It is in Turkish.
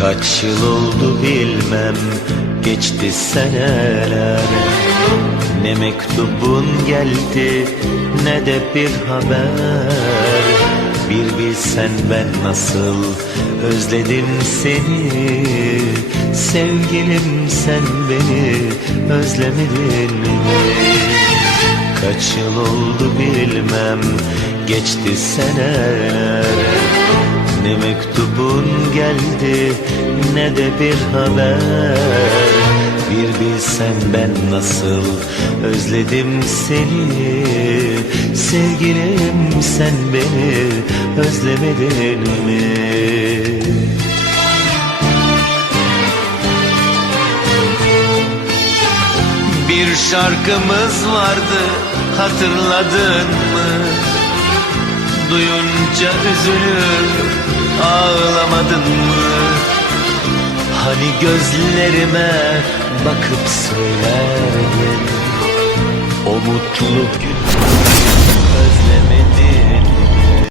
Kaç yıl oldu bilmem geçti seneler. Ne mektubun geldi ne de bir haber. Bir bilsen ben nasıl özledim seni. Sevgilim sen beni özlemedin mi? Kaç yıl oldu bilmem geçti seneler Ne mektubun geldi ne de bir haber Bir bilsen ben nasıl özledim seni Sevgilim sen beni özlemedin mi? Bir şarkımız vardı hatırladın mı? Duyunca üzülür ağlamadın mı? Hani gözlerime bakıp söylerdin O mutlu gün